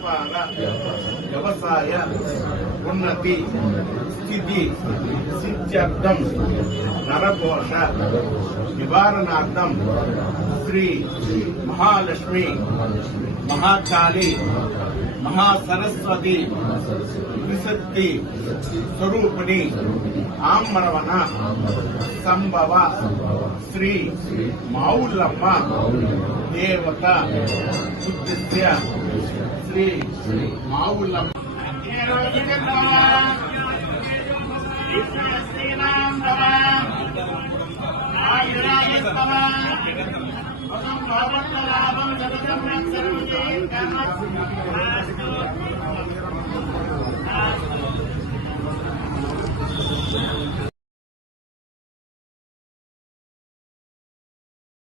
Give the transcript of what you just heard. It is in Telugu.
వ్యాపార వ్యవసాయ ఉన్నతి స్థితి సిద్ధ్యర్థం నరఘోష నివారణార్థం శ్రీ మహాలక్ష్మి మహాకాళి మహాసరస్వతి త్రిశక్తి స్వరూపిణి ఆమ్మరవన సంభవ శ్రీ మావులమ్మ దేవత ఉద్దేశ్య శ్రీ మావులమ్మ లాభం